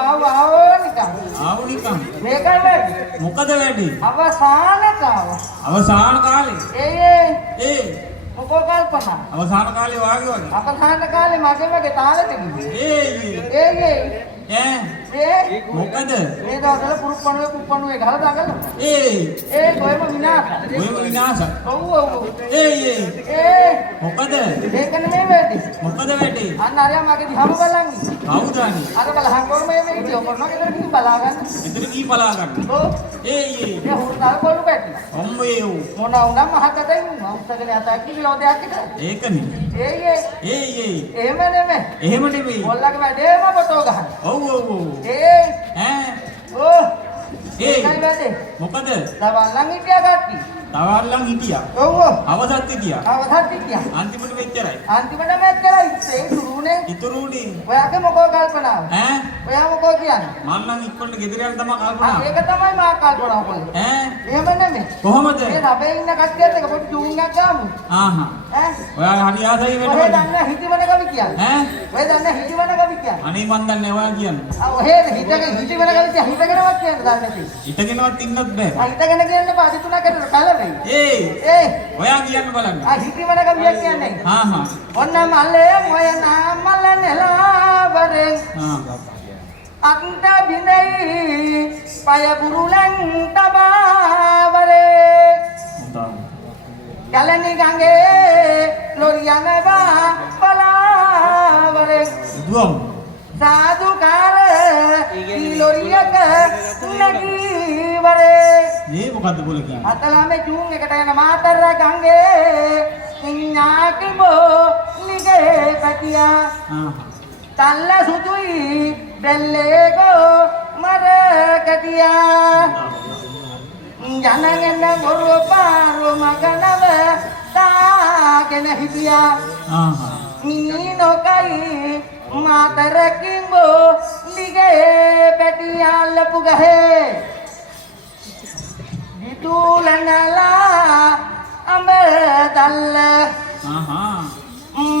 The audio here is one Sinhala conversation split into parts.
ආව නිකන්. මේකයි වැඩි. මොකද වැඩි? අවසාන කාලේ. ඒ මොකෝ කල්පනා. අවසාන කාලේ වාගේ වගේ. අවසාන කාලේ මගේ වගේ තාලෙ තිබුණේ. මොකද? මේ දවස්වල පුරුප්පණුවේ කුප්පණුවේ ගහලා දාගන්න. කොහෙම විනාශ. ඔව්. මොකද? ඒක නෙමෙයි වැඩි. මොකද වැඩි? අන්න අරයා මගේ දිහාම බලන් ඉන්නේ. කවුද අනේ? අර බලහන් කොහොම මේ ඉතින් ඔබ මගේ දර කී බලා ගන්න. එතන කී බලා ගන්න. ඔව්. ඒ හුරුදාල් කොල්ල පැටි. අම්මේ මොන වුණා මහතෙන් උත්තගෙන යතා කිලෝ දෙයක් විතර. ඒකනේ. එහෙම නෙමෙයි. කොල්ලගේ වැඩේම පොතෝ ගහන. ඔව්. ඒකයි වැඩේ. මොකද? දවල්ලන් හිටියා කට්ටි. තවල්ලන් හිටියා. ඔව්. අවසත් හිටියා. අන්තිමට මෙච්චරයි. ඉතුරුනේ. ඔයාගේ මොකෝ කල්පනාව? ඔයා මොකෝ කියන්නේ? මම නම් ඉක්කොල්ල ගෙදර යන්න තමයි කල්පනා. ඒක තමයි මා කල්පනා කරන්නේ. එහෙම නෙමෙයි. කොහමද? මේ රබේ ඉන්න කට්ටියත් එක පොඩි ටූන් එකක් ගාමු. ඔයා හරි ආසයි වෙන්න ඔය දන්න හිතවන කවි කියන්නේ. ඔය දන්න හිතවන කවි කියන්නේ. අනේ මන් දන්නේ ඔයා කියන්නේ. ඔහෙ හිතගෙන කවි කියන්නේ හිතගෙනවත් කියන්න දන්නේ නැති. හිතගෙනවත් ඉන්නත් බෑ. හිතගෙන කියන්නේ පාටි තුනක් කරලා කලවෙයි. ඔයා කියන්න බලන්න. හිතවන කවියක් කියන්නේ. ඔන්න මල්ලේ මොය නාමල නෙලාවරෙන්. අන්ත බිඳයි පය බුරුලන් තබාවරේ. කලනි ගඟේ ලොරියනවා බලාවරේ. සාදුකාර ලොරියක නගීවරේ. මේ මොකද්ද බොල කියන්නේ? අතලමේ චූන් එකට යන මාතර ගඟේ ඥාකිබෝ නිගේ පැටියා. තල්ල සුතුයි බෙල්ලේකෝ මර කැටියා. ජනගෙන ගොරු පාරු මගනව තාගෙන හිටියා. නීනොකයි මාතරකින්බෝ නිගේ පැටියා ලපු ගහේ. විදුලනලා අඹ දල්ල.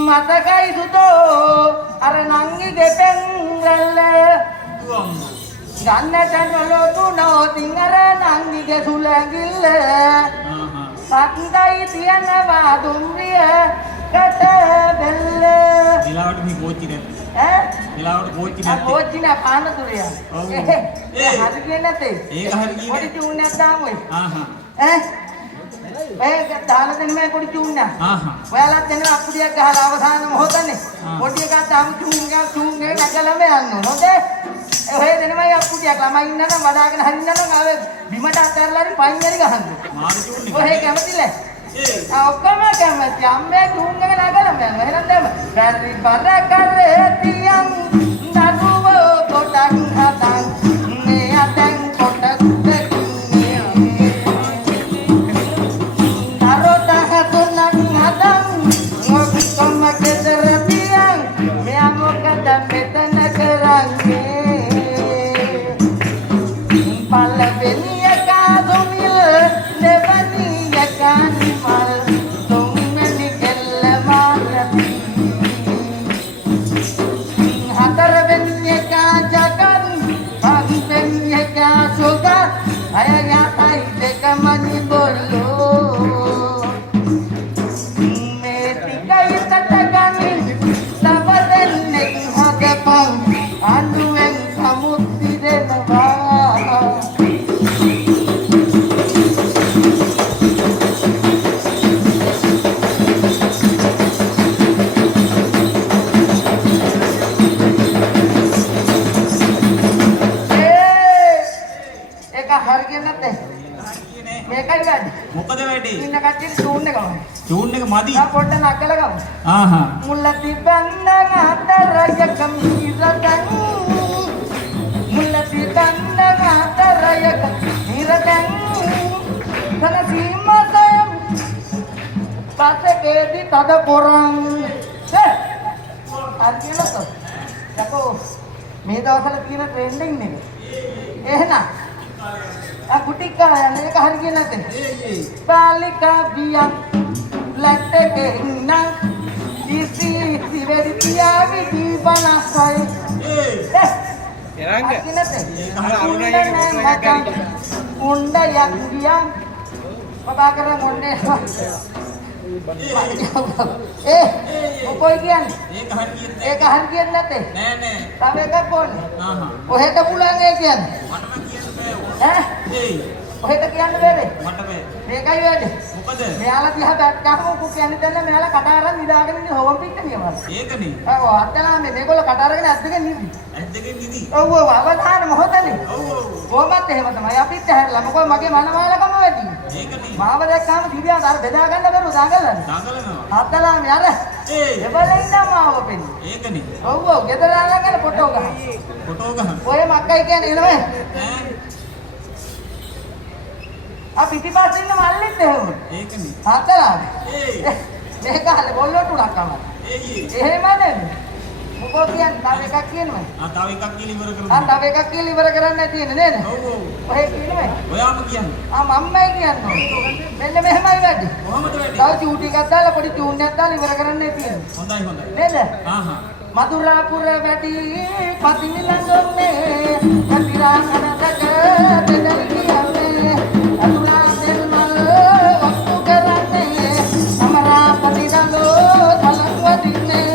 මතකයි සුතෝ අර නංගිගේ පෙන්රල්ල. ගන්නට නොලොතුනෝ තිංගර නංගිගේ සුලැඟිල්ල. පක්දයි තියනවා දුම්රිය කට බෙල්ල. ඊළාවට මේ කෝච්චි නැත්. ඊළාවට කෝච්චි නැත්. කෝච්චි නෑ පානතුරිය. හරි කියන්නේ නැතේ. ඒක හරි කියන්නේ. පොඩි චූන් එකක් දාමු. ඒක දාලා දෙන්න මේ පොඩි චූන් එක. ඔයාලත් දෙන්න අප්පුඩියක් ගහලා අවසාන මොහොතනේ. පොඩි එකක් දාමු චූන් එක නැගලම යන්න ඕනේ. ඔය දෙන්නමයි අප්පුඩියක් ළමයි ඉන්නනම් වදාගෙන හරින්නනම් ආවේ බිමට අතහැරලා හරි පයින් හරි ගහන්න. මාරු චූන් එක. ඔය කැමතිද? ඔක්කොම කැමති. අම්මේ චූන් එක නගලම යනවා. එහෙනම් දැම. බැරි බර කරේ තියන් දරුවෝ කොටක් හදන් මේ අතෙන් කොටක් මොකද වැඩි? ඉන්න කච්චිට චූන් එක ගමු. චූන් එක මදි. පොඩ්ඩ නගලා ගමු. මුල්ලති බන්දන අතරයක මිරදන්. මුල්ලති බන්දන අතරයක මිරදන්. කන සීමතම් පසකේදි තද පොරන්. අර්ජිනත. යකෝ මේ දවස්වල තියෙන ට්‍රෙන්ඩින් එක. එහෙනම් කුටිකා යන්නේ ඒක හරි කියන්නේ නැතේ. බාලිකා බියා ලැට්ටේ ඉන්න ඉසි ඉවරි පියාවි දීපනසයි. Unda yang dia pabakaran onde මොකෝයි කියන්නේ ඒක හරියට නැතේ නෑ නෑ තව එකක් ඕනේ කොහෙට පුළුවන් ඒ කියන්නේ මටම කියන්න බෑ ඈ ඒයි කොහෙට කියන්න බෑනේ මට බෑ මේකයි වැඩේ මොකද මෙයාලා දිහා බැට් ගහම උකු කියන්නේ දැන් මෙයාලා කට අරන් නිදාගෙන ඉන්නේ හොම් පිට නියමයි ඒකනේ ඔව් අත්තලා මේගොල්ලෝ කට අරගෙන ඇද්දගෙන නිදි ඇද්දකින් නිදි ඔව් ඔව් අවදාන මොහොතනේ ඔව් ඔව් කොහමත් එහෙම තමයි අපිත් හැරලා මොකද මගේ මනමාලකම වැඩි ඒකනේ මාව දැක්කාම දිව්‍යා අර බෙදා ගන්න බැරුව දඟලන්නේ දඟලනවා අත්තලා මේ අර ඒයි එබලේ ඉඳන් මාව පෙන්නේ ඒකනේ ඔව් ඔව් ගෙදර ආලගෙන ෆොටෝ ගහන ෆොටෝ ගහන ඔය මක්කයි කියන්නේ එනවද ඈ ආ පිටිපස්සේ ඉන්න මල්ලෙත් එහෙම ඒකනේ අත්තලා ඒයි මේක හලේ බොල්ලෝ තුනක් අම ඒයි එහෙම නෙමෙයි මොකෝ කියන්නේ තව එකක් කියනවා තව එකක් කියලා ඉවර කරමු තව එකක් කියලා ඉවර කරන්නයි තියෙන්නේ නේද ඔව් ඔව් ඔය කියනවා ඔයාම කියන්නේ මම්මයි කියන්නේ මෙන්න මෙහෙමයි වැඩි කොහමද වැඩි තව චූටි එකක් දාලා පොඩි ටියුන් එකක් දාලා ඉවර කරන්නයි තියෙන්නේ හොඳයි හොඳයි නේද මధుරාපුර වැඩි පතිනි ළඟන්නේ කතිරා කනදක දෙදල් කියන්නේ අතුලා දෙල්මල් වස්තු කරන්නේ අමරාපති දලෝ තලක් වදින්නේ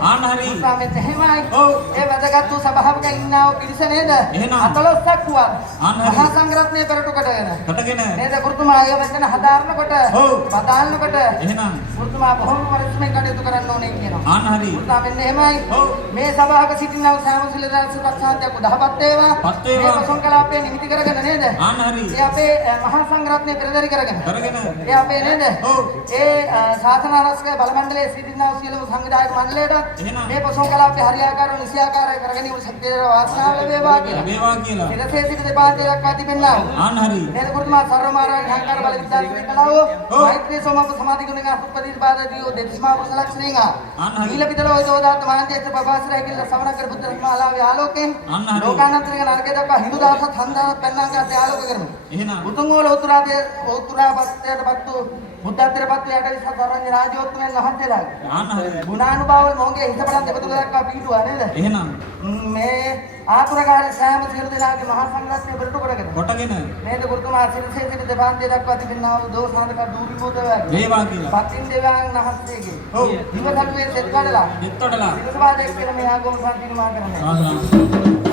ආන්න හරි සාමෙත් එහෙමයි ඔව් ඒ වැදගත් වූ සභාවක ඉන්නා වූ පිරිස නේද එහෙනම් 14ක් වුණා ආන්න හරි මහා සංඝරත්නය පෙරටු කොටගෙන කොටගෙන නේද ගුරුතුමා අය මෙතන හදාරනකොට ඔව් බදාලනකොට එහෙනම් ගුරුතුමා බොහොම වරස්මෙන් කටයුතු කරන්න ඕනේ කියනවා ආන්න හරි ගුරුතුමා මෙන්න එහෙමයි ඔව් මේ සභාවක සිටිනා වූ සෑම සිලදාර සුරක්ෂාන්තයක් උදහපත් වේවා පත් වේවා මේ පසොන් කලාපය නිමිති කරගෙන නේද ආන්න හරි ඒ අපේ මහා සංඝරත්නය පෙරදරි කරගෙන කරගෙන ඒ අපේ නේද ඔව් ඒ ශාසන ආරක්ෂක බල මණ්ඩලයේ සිටිනා වූ සියලුම සංවිධායක මණ්ඩලයට එහෙනම් මේ පසොන් කලාපය හරියාකාරව නිසියාකාරව කරගෙන ඉන්න ශක්තිය වාසනාව ලැබේවා කියලා. ලැබේවා කියලා. ඊටසේ සිට දෙපාර්තේ දක්වා තිබෙනවා. ආන්න හරි. නේද ගුරුතුමා සර්වමාරා ඥානකාර බල විද්‍යාර්ථී කලාව මෛත්‍රී සෝමප සමාධි ගුණක උපපදී බාධාදී දෙතිස්මා පුරුෂ ලක්ෂණේගා. ආන්න හරි. ඊළ පිටර ඔය දෝදාත් මාන්දේත ප්‍රභාසරය කියලා ශ්‍රවණ කර බුද්ධ හිමාලාවේ ආලෝකයෙන් ආන්න හරි. ලෝකානන්තරික නරකේ දක්වා හිඳු දහසත් හන්දා පෙන්නාගත ආලෝක කරමු. එහෙනම් උතුම් වූ උතුරාපත්‍යයටපත් වූ බුද්ධත්වයටපත් වූ යටි සතරඤ්ඤ රාජෝත්තමයන් වහන්සේලාගේ ආන්න හරි. ගුණානුභාවල් මොහොගේ හිතපඩන් දෙපතුල දක්වා පිටුවා නේද? එහෙනම් මේ ආතුරකාර සෑම සියලු දෙනාගේ මහා සංඝරත්නය පෙරටු කොටගෙන නේද ගුරුතුමා සිරිසේ සිට දෙපාන්තේ දක්වා තිබෙනා වූ දෝෂාන්තක දූරීභූත වේවා කියලා. පත්ින් දෙවියන් වහන්සේගේ ඔව් දිවසල්ුවේ සෙත් කඩලා දෙත්තොඩලා සිරිසවාදයේ කියන මේ ආගම සම්පූර්ණ කරනවා. ආහ්